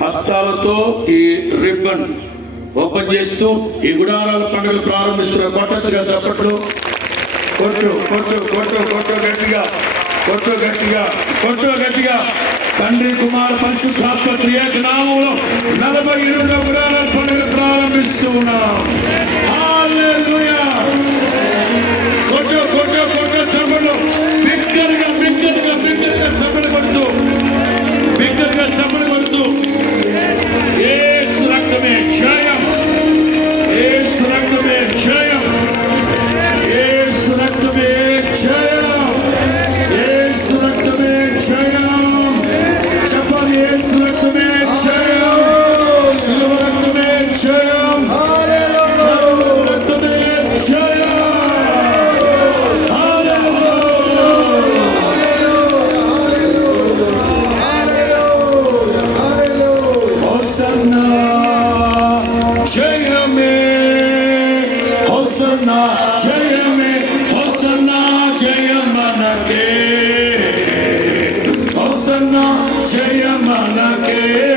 హస్తాలతో ఈ ribbon open చేస్తూ ఈ గుడారాల పండుగలు ప్రారంభిస్తున్నారు. కొట్టచ్చుగా చప్పట్లు. కొట్టు కొట్టు కొట్టు కొట్టు గట్టిగా, కొట్టు గట్టిగా, కొట్టు గట్టిగా. తండ్రి కుమార పరిశుద్ధాత్మ త్రియేక నామములో 48వ గుడారాల పండుగ ప్రారంభిస్తూ ఉన్నాం. హల్లెలూయా. కొట్టు కొట్టు కొట్టు చప్పట్లు. బిగ్గరగా బిగ్గరగా బిగ్గరగా చప్పట్లు కొడుతూ, బిగ్గరగా చప్పట్లు కొడుతూ. యేసు రక్తమే జయం, యేసు రక్తమే జయం, యేసు రక్తమే జయం, యేసు రక్తమే జయం. చెప్పాలి, యేసు రక్తమే జయం, శిలువ రక్తమే జయం, రక్తమే జయం. హోసన్నా జయమే, హోసన్నా జయమే, హోసన్నా జయమనకే, హోసన్నా జయమనకే.